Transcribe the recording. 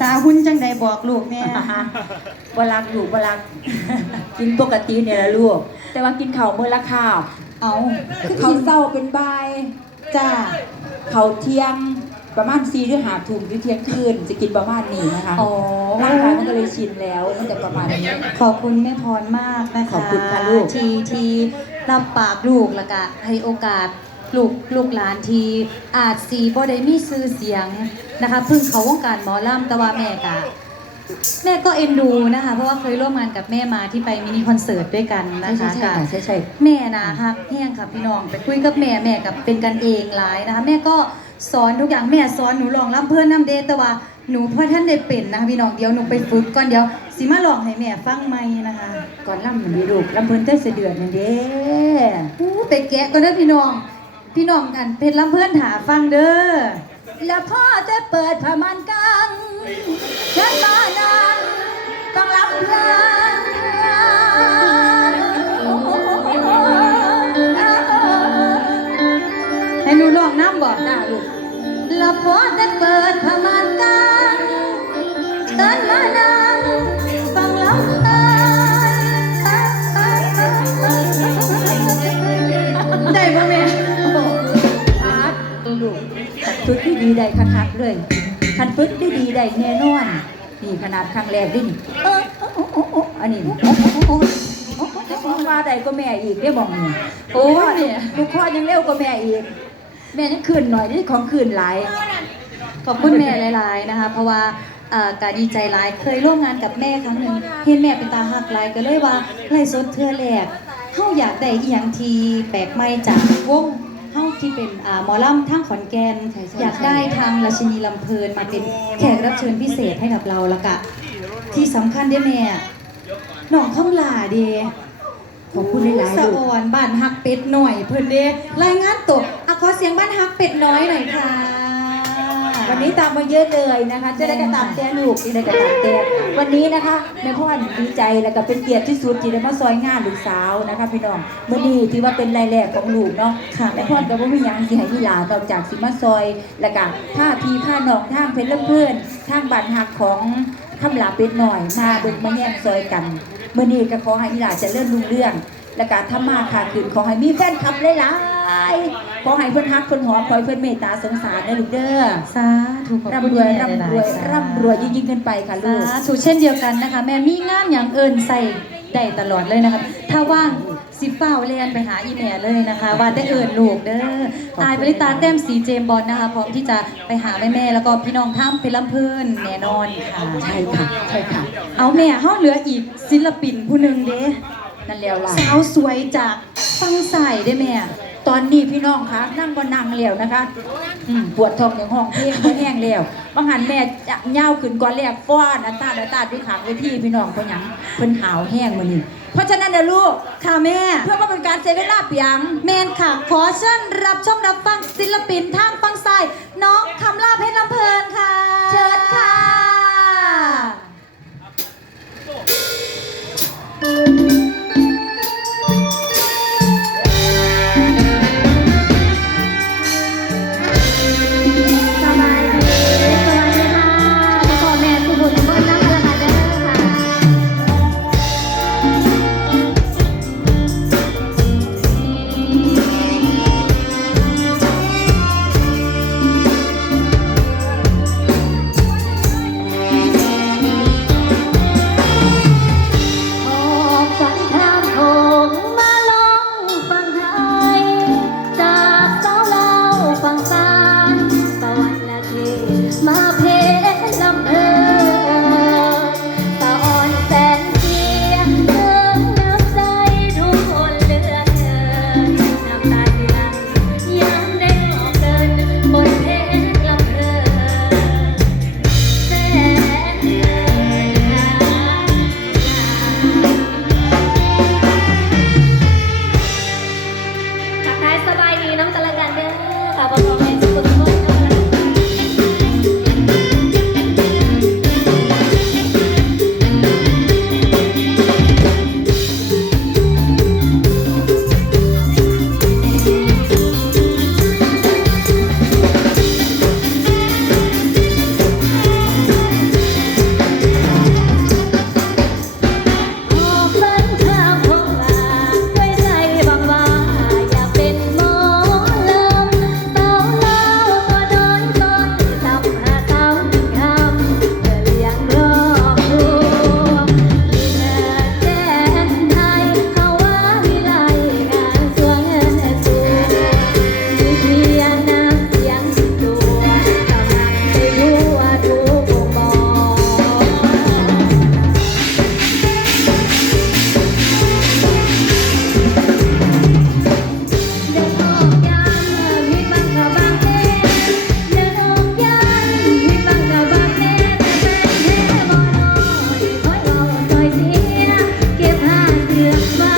ษาหุ่นจังใดบอกลูกแม่บรักลูกบรัก กินปกติเนี่ยละลูก แต่ว่ากินข้าวมื้อละข้าว เอาคือเขาเขาวเศร้าเป็นบ่ายจ้าเขาวเที่ยงประมาณ4หรือ5ทุ่มหรือเที่ยงคืนจะกินประมาณนี้นะคะอ๋อ ร่างกายมันก็เลยชินแล้วมันจะประมาณนี้ ขอบคุณแม่พรมากนะคะขอบคุณค่ะลูก ทีทีรับปากลูกแล้วก็ให้โอกาส ลูกลูกหลานทีอาจสีบ่ได้มีชื่อเสียงนะคะเพิ่งเขาวงการหมอลำแต่ว่าแม่กะแม่ก็เอ็นดูนะคะ เพราะว่าเคยร่วมงานกับแม่มาที่ไปมินิคอนเสิร์ตด้วยกันใช่นะคะใช่ใช่กับใช่ใช่แม่นะฮักแห้งค่ะพี่น้องไปคุยกับแม่แม่กับเป็นกันเองหลายนะคะ แม่ก็สอนทุกอย่างแม่สอนหนูลองรับเพื่อนน้ำเดทแต่ว่าหนูพ่อท่านได้เป็นนะคะพี่น้องเดี๋ยวหนูไปฝึกก่อนเดี๋ยวสิมาลองให้แม่ฟังใหม่นะคะ ก่อนล่ำมันดีลูกลำเพิ่นเต้นเสยเดือนนั่นเด้อู้ไปแกะก่อนเด้อพี่น้อง พี่น้องกันเพชรลำเพื่อนหาฟังเด้อแล้วพ่อจะเปิดผ้ามันกังฉันมานั่งต้องรับเพลงให้หนูลองน้ำบอกหน้าลูกแล้วพ่อจะเปิดผ้ามัน ฝึกที่ดีได้คักๆเลยขัดฝึกที่ดีได้แน่นอนนี่ขนาดครั้งแรกดิเออเออเออเออเอออันนี้โอ้โหโอ้โหโอ้โหโอ้โหมาได้ก็แม่อีกได้บอกนี่โอ้ยลูกพ่อยังเร็วกว่าแม่อีก แม่ยังคืนหน่อยนี่ของคืนหลายขอบคุณแม่หลาย ๆ นะคะ เพราะว่าการดีใจหลายเคยร่วมงานกับแม่ครั้งหนึ่งเห็นแม่เป็นตาหักหลายก็เลยว่าไล่สดเทื่อแรกเฮาอยากได้อีหยังทีแปลกใหม่จากวง เฮาที่เป็นอ่าหมอลำทางขอนแก่นใช่ใช่อยากได้ทางราชินีลำเพลินมาเป็นแขกรับเชิญพิเศษให้กับเราและกะ ที่สำคัญเด้อแม่น้องคำลาเด้ขอบคุณหลายๆสะลูกอ่อนบ้านฮักเป็ดหน่อย เพิ่นเด้รายงานตัวอะขอเสียงบ้านฮักเป็ดน้อยหน่อยค่ะ วันนี้ตามมาเยอะเลยนะคะจะได้กระตามแต่ลูกจะได้กระตามแต่วันนี้นะคะแม่พ่อดีใจแล้วก็เป็นเกียรติที่สุดที่ได้มาซอยงานลูกสาวนะคะพี่น้องเมื่อนี้ถือว่าเป็นรายแรกของลูกเนาะค่ะแม่พ่อก็บ่มีหยังสิให้ที่ลานอกจากสิมาซอย แล้วก็ผ้าพีผ้าหนองทางเพชรลำเพื่อนทางบ้านหักของคำลาเป็ดหน่อยมาเบิ่งมาแย่งซอยกันเมื่อนี้ก็ขอให้ที่ลาจะเลื่อนรุ่งเรื่อง แล้วก็ทำมาค้าขึ้นขอให้มีแฟนคลับหลายๆขอให้เพิ่นฮักเพิ่นหอมขอให้เพิ่นเมตตาสงสารนะลูกเด้อสาธุขอบคุณร่ำรวยแม่หลาร่ำรวยๆค่ะร่ำรวยยิ่งๆขึ้นไปค่ะลูกสาธุเช่นเดียวกันนะคะ แม่มีงานอย่างเอิญใส่ได้ตลอดเลยนะคะถ้าว่างสิเฝ้าเรียนไปหาอีแม่เลยนะคะ ว่าได้เอิญลูกเด้อตายบริตาแต้มสีเจมส์บอลนะคะพร้อมที่จะไปหาแม่แม่ๆแล้วก็พี่น้องท่ามเป็นลำเพื่อนแน่นอนค่ะใช่ค่ะใช่ค่ะ เอาแม่เฮาเหลืออีกศิลปินผู้หนึ่งเด้ นั่นแล้วล่ะ สาวสวยจากฟังใส่ได้แม่ตอนนี้พี่น้องคะนั่งก็นั่งแล้วนะคะอืมปวดท้องอย่างห้องเพลงก็แห้งแล้วบางหันแม่จะเง่าวขึ้นก่อนแรกฟ้อนอันตาอันตาด้วยขางเวทีพี่น้องเพราะหยังเพิ่นหาวแห้งมานี่เพราะฉะนั้นนะลูก ค่ะแม่ เพื่อว่าเป็นการเสียเวลาเปียง แมนค่ะ ขอเชิญรับชมรับฟังศิลปินทางฟังใส่น้องคำลาเพชรลำเพลินค่ะ เชิ left my